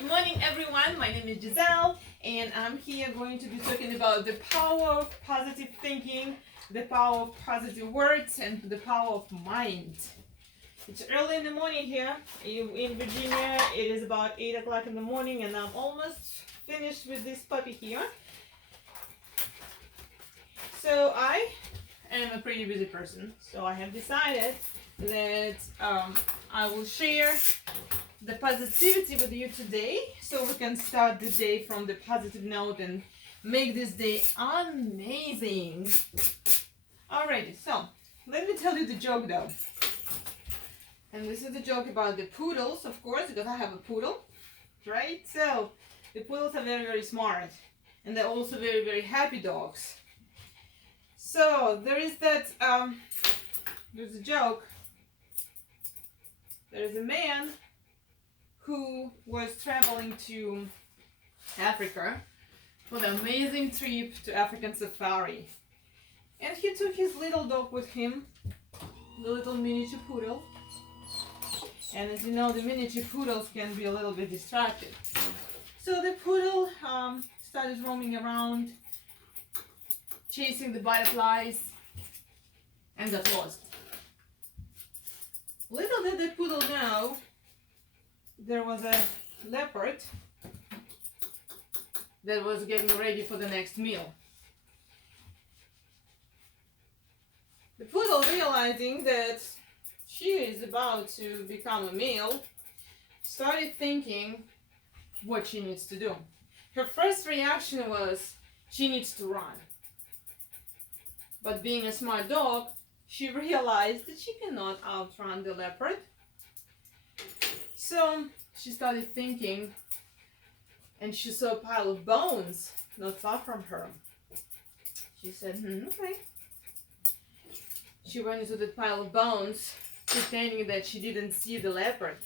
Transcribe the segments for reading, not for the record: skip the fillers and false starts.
Good morning, everyone. My name is Giselle, and I'm here going to be talking about the power of positive thinking, the power of positive words, and the power of mind. It's early in the morning here in Virginia. It is about 8 o'clock in the morning, and I'm almost finished with this puppy here. So I am a pretty busy person, so I have decided that I will share the positivity with you today so we can start the day from the positive note and make this day amazing. Alrighty, so let me tell you the joke though. And this is the joke about the poodles, of course, because I have a poodle, right? So the poodles are very, very smart, and they're also very, very happy dogs. So there is that, there's a joke. There's a man who was traveling to Africa for the amazing trip to African safari. And he took his little dog with him, the little miniature poodle. And as you know, the miniature poodles can be a little bit distracted. So the poodle started roaming around, chasing the butterflies, and got lost. Little did the poodle know, there was a leopard that was getting ready for the next meal. The poodle, realizing that she is about to become a meal, started thinking what she needs to do. Her first reaction was she needs to run. But being a smart dog, she realized that she cannot outrun the leopard. So she started thinking, and she saw a pile of bones not far from her. She said, okay. She went into the pile of bones, pretending that she didn't see the leopard.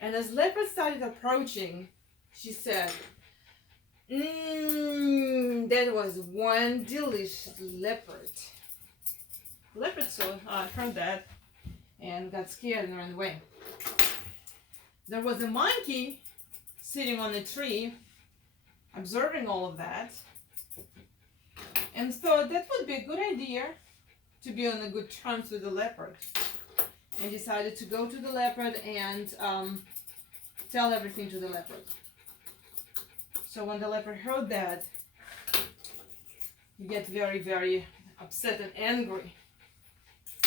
And as leopard started approaching, she said, that was one delicious leopard. Leopard heard that and got scared and ran away. There was a monkey sitting on a tree, observing all of that, and thought that would be a good idea to be on a good terms with the leopard, and decided to go to the leopard and tell everything to the leopard. So when the leopard heard that, he got very, very upset and angry.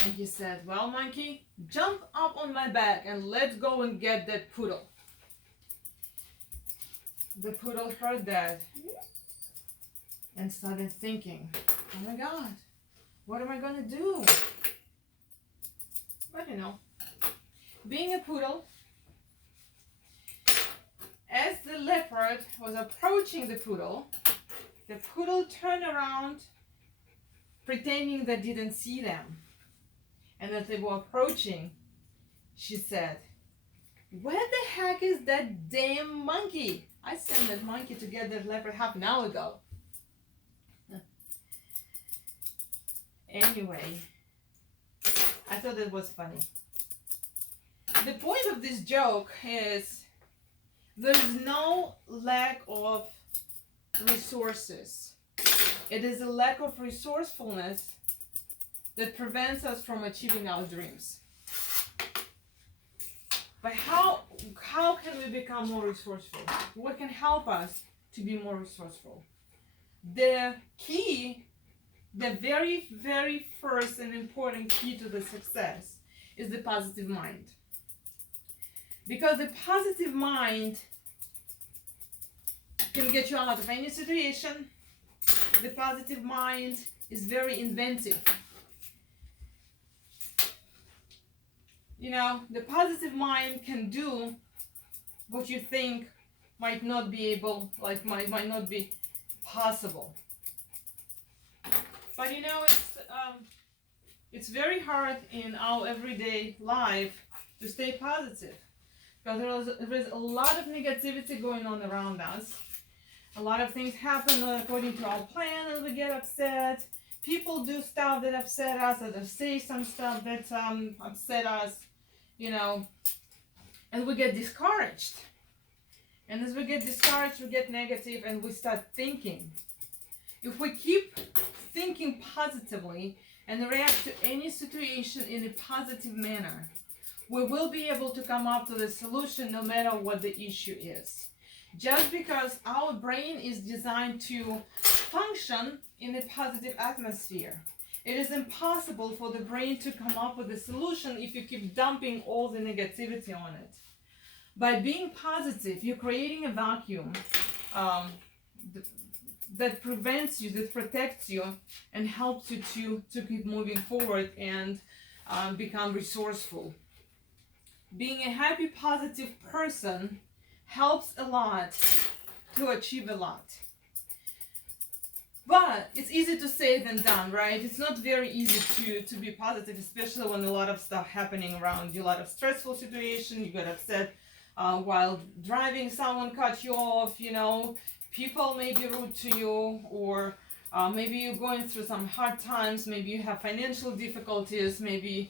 And he said, well, monkey, jump up on my back and let's go and get that poodle. The poodle heard that and started thinking, oh my God, what am I going to do? But you know, being a poodle, as the leopard was approaching the poodle turned around, pretending that didn't see them. And as they were approaching, she said, where the heck is that damn monkey? I sent that monkey to get that leopard half an hour ago. Anyway, I thought that was funny. The point of this joke is there's no lack of resources. It is a lack of resourcefulness that prevents us from achieving our dreams. But how can we become more resourceful? What can help us to be more resourceful? The key, the very, very first and important key to the success is the positive mind. Because the positive mind can get you out of any situation. The positive mind is very inventive. You know, the positive mind can do what you think might not be able, like might not be possible. But you know, it's very hard in our everyday life to stay positive, because there is a lot of negativity going on around us. A lot of things happen according to our plan, and we get upset. People do stuff that upset us, or they say some stuff that upset us, you know. and we get discouraged. And as we get discouraged, we get negative, and we start thinking. If we keep thinking positively and react to any situation in a positive manner, we will be able to come up with a solution no matter what the issue is. Just because our brain is designed to function in a positive atmosphere. It is impossible for the brain to come up with a solution if you keep dumping all the negativity on it. By being positive, you're creating a vacuum that prevents you, that protects you, and helps you to keep moving forward and become resourceful. Being a happy, positive person helps a lot to achieve a lot. But it's easy to say than done, right? It's not very easy to be positive, especially when a lot of stuff happening around you, a lot of stressful situation, you get upset while driving, someone cut you off, people may be rude to you, or maybe you're going through some hard times, maybe you have financial difficulties, maybe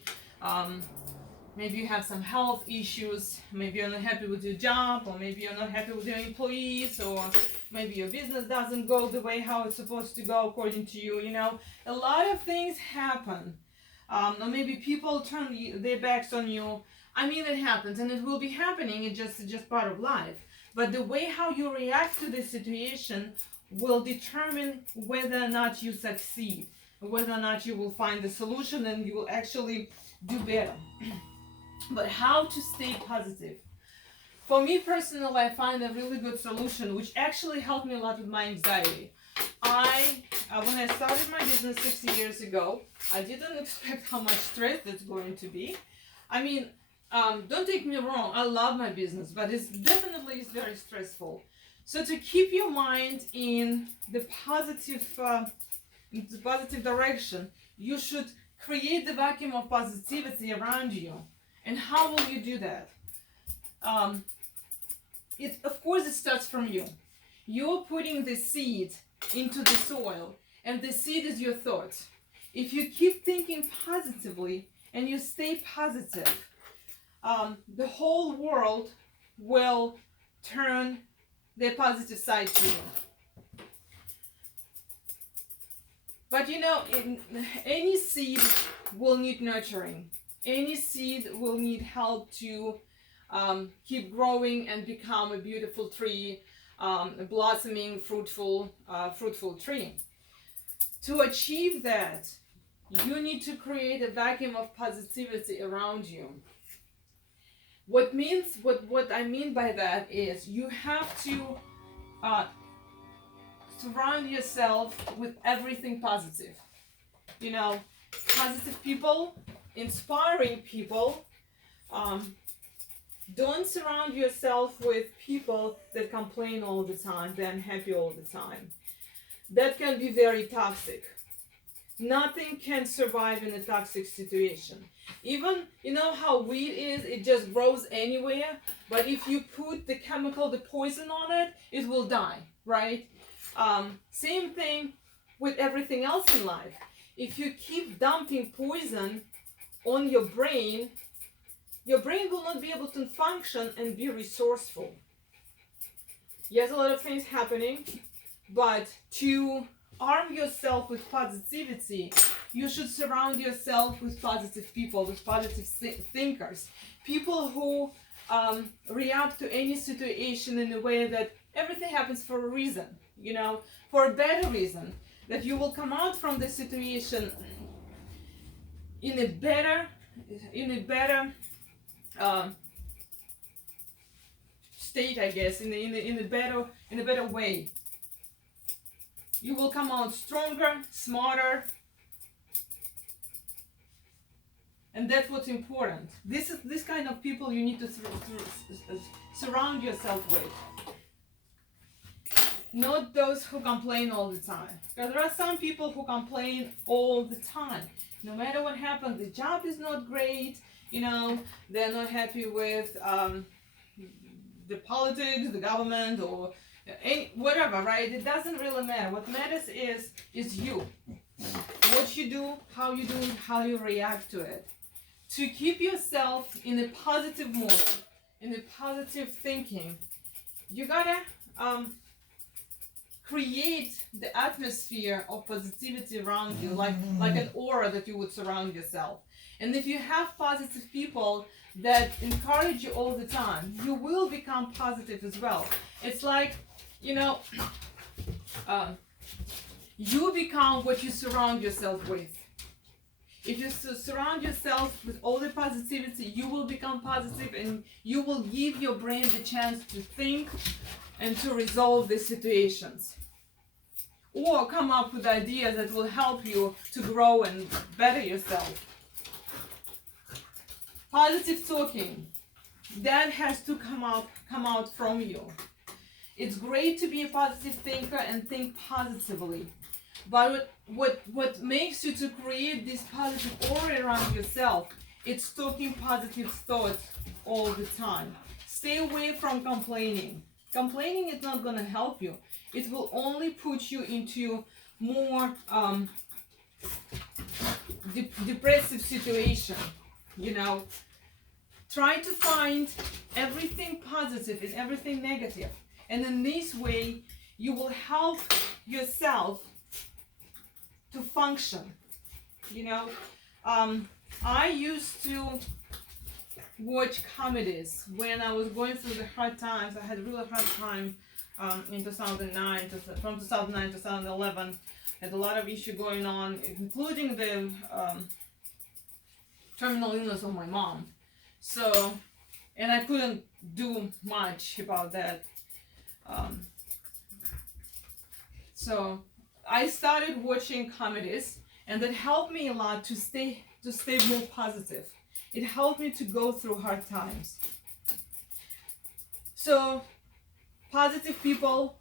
you have some health issues, maybe you're not happy with your job, or maybe you're not happy with your employees, or maybe your business doesn't go the way how it's supposed to go according to you. A lot of things happen. Or maybe people turn their backs on you. It happens, and it will be happening. It's just part of life. But the way how you react to this situation will determine whether or not you succeed, whether or not you will find the solution and you will actually do better. But how to stay positive? For me personally, I find a really good solution, which actually helped me a lot with my anxiety. When I started my business 6 years ago, I didn't expect how much stress that's going to be. Don't take me wrong, I love my business, but it's definitely very stressful. So to keep your mind in the positive direction, you should create the vacuum of positivity around you. And how will you do that? Of course, it starts from you. You're putting the seed into the soil, and the seed is your thought. If you keep thinking positively and you stay positive, the whole world will turn the positive side to you. But any seed will need nurturing. Any seed will need help to keep growing and become a beautiful tree, a blossoming, fruitful tree. To achieve that, you need to create a vacuum of positivity around you. What I mean by that is you have to surround yourself with everything positive. Positive people, inspiring people. Don't surround yourself with people that complain all the time, they're unhappy all the time. That can be very toxic. Nothing can survive in a toxic situation. Even, how weed is, it just grows anywhere, but if you put the chemical, the poison on it, it will die, right? Same thing with everything else in life. If you keep dumping poison on your brain will not be able to function and be resourceful. Yes, a lot of things happening, but to arm yourself with positivity, you should surround yourself with positive people, with positive thinkers, people who react to any situation in a way that everything happens for a reason, for a better reason, that you will come out from the situation in a better state, I guess, in a better way. You will come out stronger, smarter, and that's what's important. This kind of people you need to surround yourself with. Not those who complain all the time. Because there are some people who complain all the time. No matter what happens, the job is not great, they're not happy with the politics, the government, or whatever, right? It doesn't really matter. What matters is you. What you do, how you do it, how you react to it. To keep yourself in a positive mood, in the positive thinking, you gotta create the atmosphere of positivity around you, like an aura that you would surround yourself. And if you have positive people that encourage you all the time, you will become positive as well. It's like, you know, you become what you surround yourself with. If you surround yourself with all the positivity, you will become positive, and you will give your brain the chance to think and to resolve the situations, or come up with ideas that will help you to grow and better yourself. Positive talking, that has to come out from you. It's great to be a positive thinker and think positively, but what makes you to create this positive aura around yourself, it's talking positive thoughts all the time. Stay away from complaining. Complaining is not going to help you. It will only put you into more depressive situation. You know, try to find everything positive and everything negative, and in this way you will help yourself to function. You know, I used to watch comedies when I was going through the hard times. I had a really hard time in 2009, from 2009 to 2011. Had a lot of issue going on, including the terminal illness of my mom. So, and I couldn't do much about that. So I started watching comedies, and that helped me a lot to stay more positive. It helped me to go through hard times. So, positive people,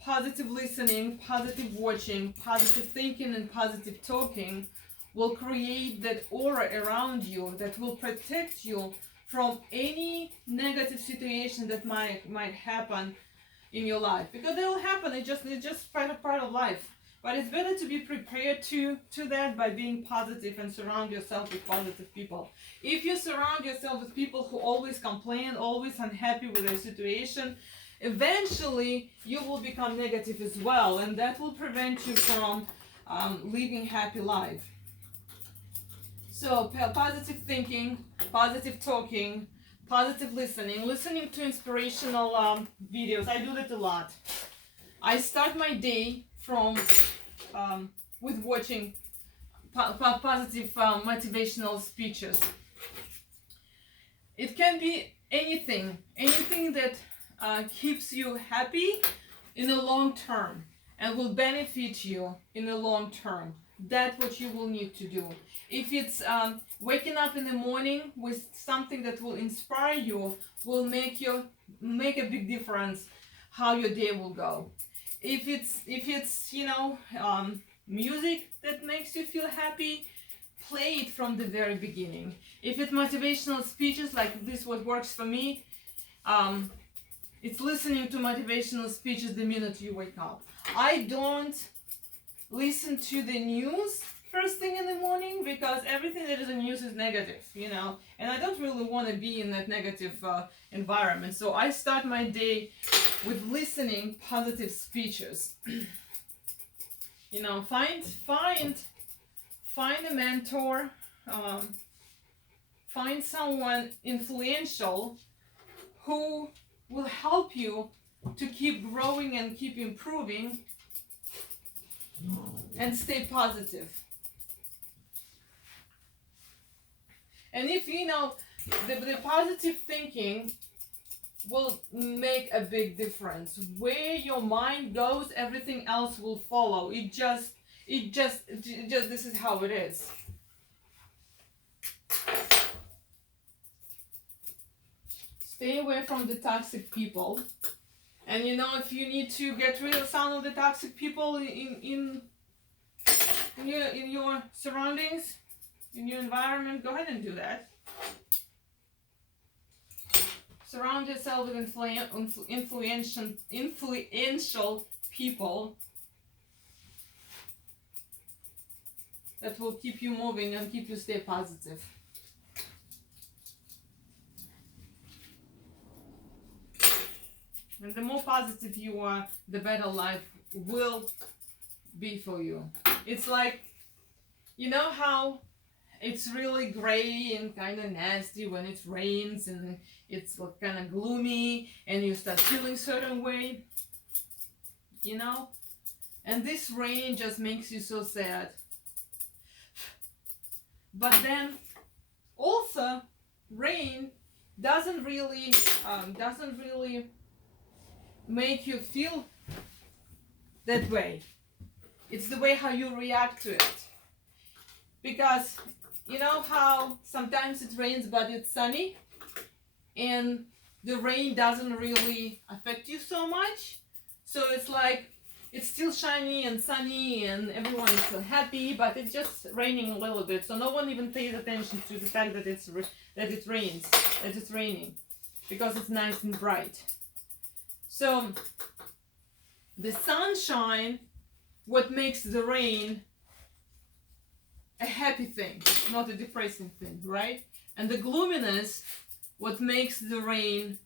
positive listening, positive watching, positive thinking, and positive talking will create that aura around you that will protect you from any negative situation that might happen in your life, because they will happen. It's just part of life. But it's better to be prepared to that by being positive and surround yourself with positive people. If you surround yourself with people who always complain, always unhappy with their situation, eventually you will become negative as well, and that will prevent you from living happy life. So positive thinking, positive talking, positive listening to inspirational videos. I do that a lot. I start my day with watching positive motivational speeches. It can be anything that keeps you happy in the long term and will benefit you in the long term. That's what you will need to do. If it's waking up in the morning with something that will inspire you, will make a big difference how your day will go. If it's music that makes you feel happy, play it from the very beginning. If it's motivational speeches, like this what works for me, it's listening to motivational speeches the minute you wake up. I don't listen to the news first thing in the morning, because everything that is in news is negative, and I don't really want to be in that negative environment. So I start my day with listening positive speeches. Find a mentor, find someone influential who will help you to keep growing and keep improving and stay positive. And if the positive thinking will make a big difference. Where your mind goes, everything else will follow. It just this is how it is. Stay away from the toxic people. And if you need to get rid of some of the toxic people in your surroundings, in your environment, go ahead and do that. Surround yourself with influential people that will keep you moving and keep you stay positive. And the more positive you are, the better life will be for you. It's like, you know how it's really gray and kind of nasty when it rains and it's kind of gloomy and you start feeling certain way, you know? And this rain just makes you so sad. But then also rain doesn't really make you feel that way. It's the way how you react to it. Because you know how sometimes it rains but it's sunny and the rain doesn't really affect you so much. So it's like it's still shiny and sunny and everyone is still happy, but it's just raining a little bit. So no one even pays attention to the fact that it rains, that it's raining, because it's nice and bright. So the sunshine, what makes the rain a happy thing, not a depressing thing, right? And the gloominess, what makes the rain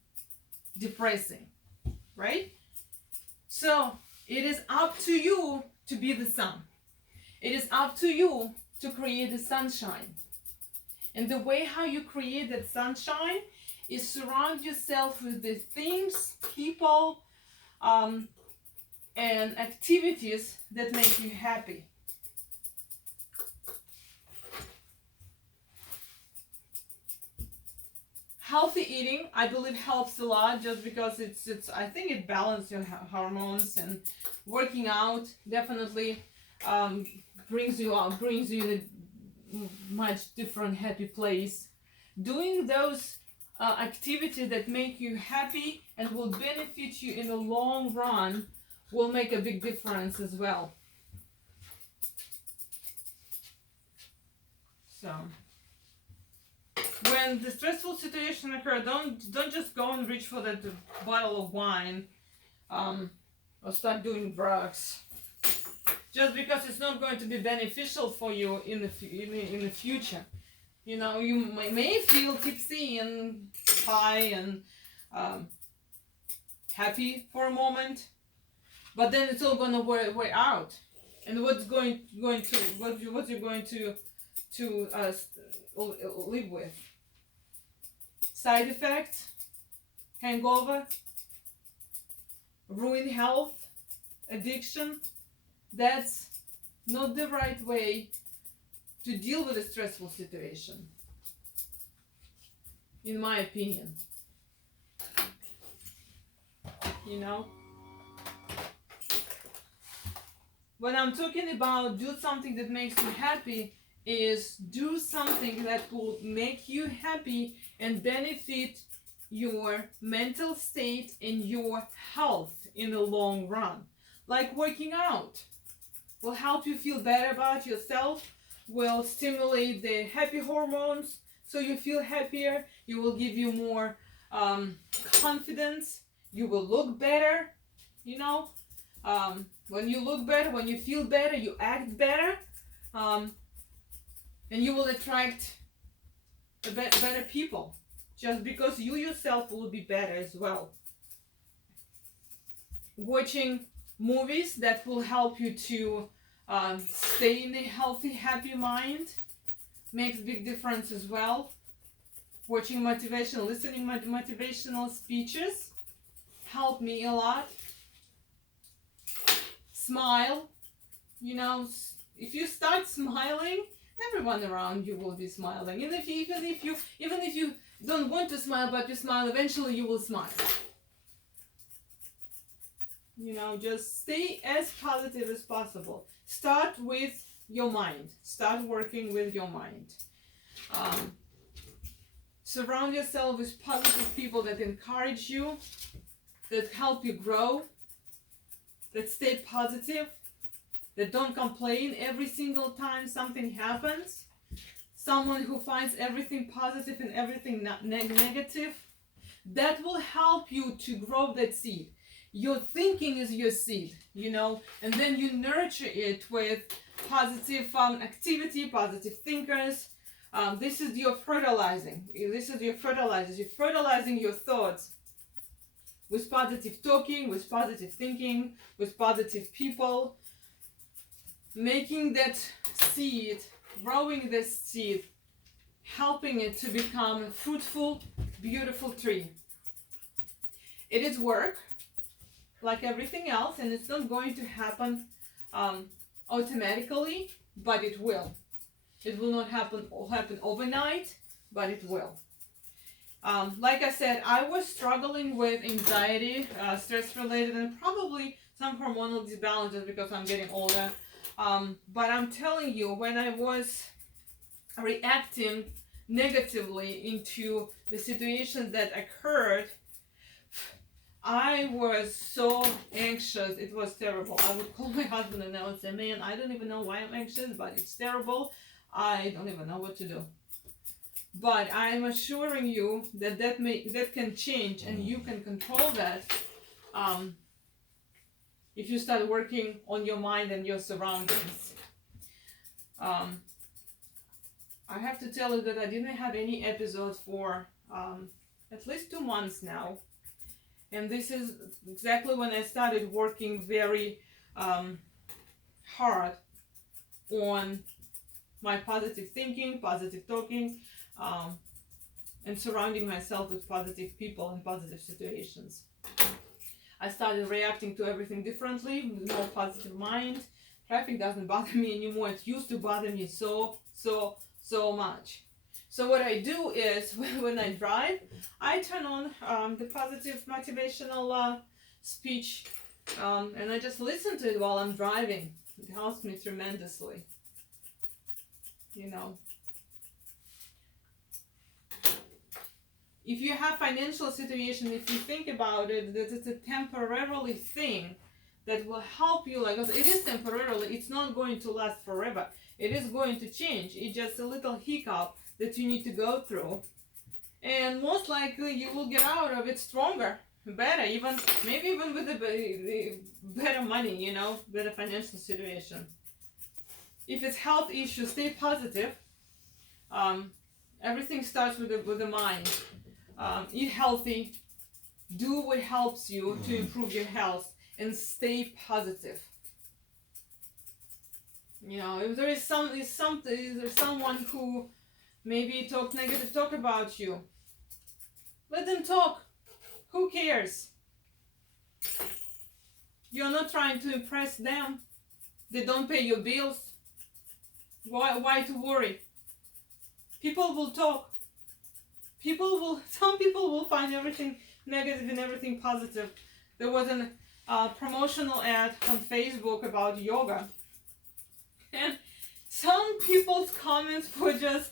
depressing, right? So it is up to you to be the sun. It is up to you to create the sunshine. And the way how you create that sunshine is surround yourself with the things, people, and activities that make you happy. Healthy eating, I believe, helps a lot, just because it's I think it balances your hormones, and working out definitely brings you in a much different happy place. Doing those activities that make you happy and will benefit you in the long run will make a big difference as well. So when the stressful situation occurs, don't just go and reach for that bottle of wine, or start doing drugs, just because it's not going to be beneficial for you in the future. You know, you may feel tipsy and high and happy for a moment, but then it's all gonna wear out. And what's you're going to live with? Side effects, hangover, ruined health, addiction. That's not the right way to deal with a stressful situation, in my opinion. You know, when I'm talking about do something that makes you happy, is do something that will make you happy and benefit your mental state and your health in the long run. Like working out will help you feel better about yourself, will stimulate the happy hormones so you feel happier, you will give you more confidence, you will look better, you know. When you look better, when you feel better, you act better, and you will attract better people, just because you yourself will be better as well. Watching movies that will help you to stay in a healthy, happy mind makes a big difference as well. Watching listening motivational speeches help me a lot. Smile. You know, if you start smiling, everyone around you will be smiling. Even if you don't want to smile, but you smile, eventually you will smile. You know, just stay as positive as possible. Start with your mind. Start working with your mind. Surround yourself with positive people that encourage you, that help you grow, that stay positive, that don't complain every single time something happens. Someone who finds everything positive and everything negative. That will help you to grow that seed. Your thinking is your seed, you know, and then you nurture it with positive activity, positive thinkers. This is your fertilizing. This is your fertilizers. You're fertilizing your thoughts with positive talking, with positive thinking, with positive people, making that seed, growing this seed, helping it to become a fruitful, beautiful tree. It is work, like everything else, and it's not going to happen automatically, but it will. It will not happen overnight, but it will. Like I said, I was struggling with anxiety, stress related, and probably some hormonal disbalances because I'm getting older. But I'm telling you, when I was reacting negatively into the situation that occurred, I was so anxious. It was terrible. I would call my husband and I would say, man, I don't even know why I'm anxious, but it's terrible. I don't even know what to do. But I'm assuring you that that can change, and you can control that if you start working on your mind and your surroundings. I have to tell you that I didn't have any episodes for at least 2 months now. And this is exactly when I started working very hard on my positive thinking, positive talking, and surrounding myself with positive people and positive situations. I started reacting to everything differently, with more positive mind. Traffic doesn't bother me anymore. It used to bother me so much. So what I do is, when I drive, I turn on the positive motivational speech, and I just listen to it while I'm driving. It helps me tremendously. You know, if you have financial situation, if you think about it, that it's a temporarily thing that will help you. Like, it is temporarily, it's not going to last forever. It is going to change. It's just a little hiccup that you need to go through, and most likely you will get out of it stronger, better, maybe even with the better money, you know, better financial situation. If it's health issues, stay positive. Everything starts with the mind. Eat healthy, do what helps you to improve your health, and stay positive. You know, if there is someone who maybe talk negative talk about you, let them talk. Who cares? You're not trying to impress them. They don't pay your bills. Why to worry? People will talk. Some people will find everything negative and everything positive. There was a promotional ad on Facebook about yoga, and some people's comments were just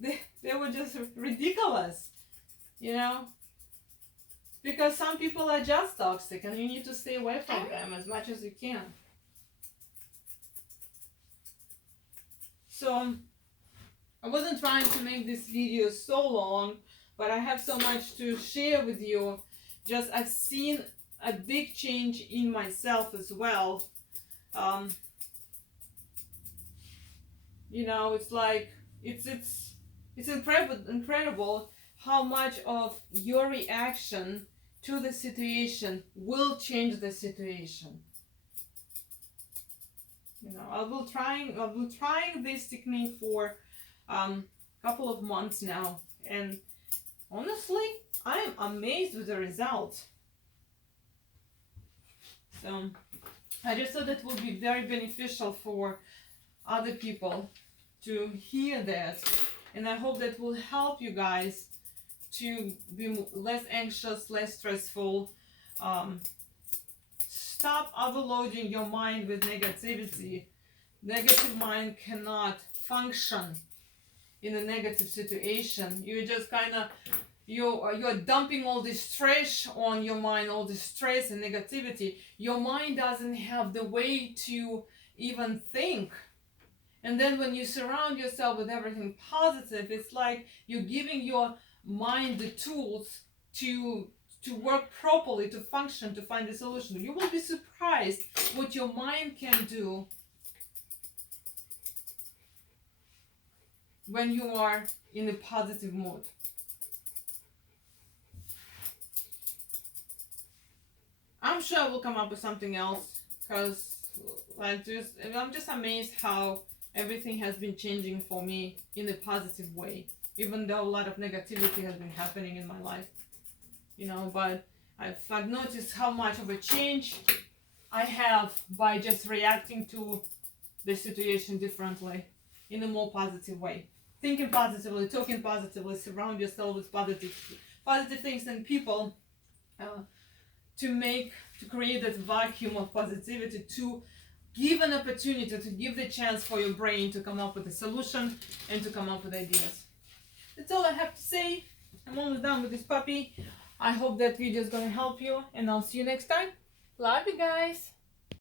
they were just ridiculous, you know, because some people are just toxic, and you need to stay away from them as much as you can. So I wasn't trying to make this video so long, but I have so much to share with you. Just I've seen a big change in myself as well. You know, it's like it's incredible how much of your reaction to the situation will change the situation. You know, I've been trying this technique for couple of months now, and honestly, I am amazed with the result. So I just thought that would be very beneficial for other people to hear that, and I hope that will help you guys to be less anxious, less stressful. Stop overloading your mind with negativity. Negative mind cannot function in a negative situation. You just kind of you're dumping all this stress on your mind, all this stress and negativity. Your mind doesn't have the way to even think. And then when you surround yourself with everything positive, it's like you're giving your mind the tools to work properly, to function, to find a solution. You will be surprised what your mind can do when you are in a positive mood. I'm sure I will come up with something else, because I'm just amazed how everything has been changing for me in a positive way, even though a lot of negativity has been happening in my life, you know. But I've noticed how much of a change I have by just reacting to the situation differently, in a more positive way, thinking positively, talking positively, surround yourself with positive things and people, to create that vacuum of positivity, to give an opportunity, to give the chance for your brain to come up with a solution and to come up with ideas. That's all I have to say. I'm almost done with this puppy. I hope that video is going to help you, and I'll see you next time. Love you guys.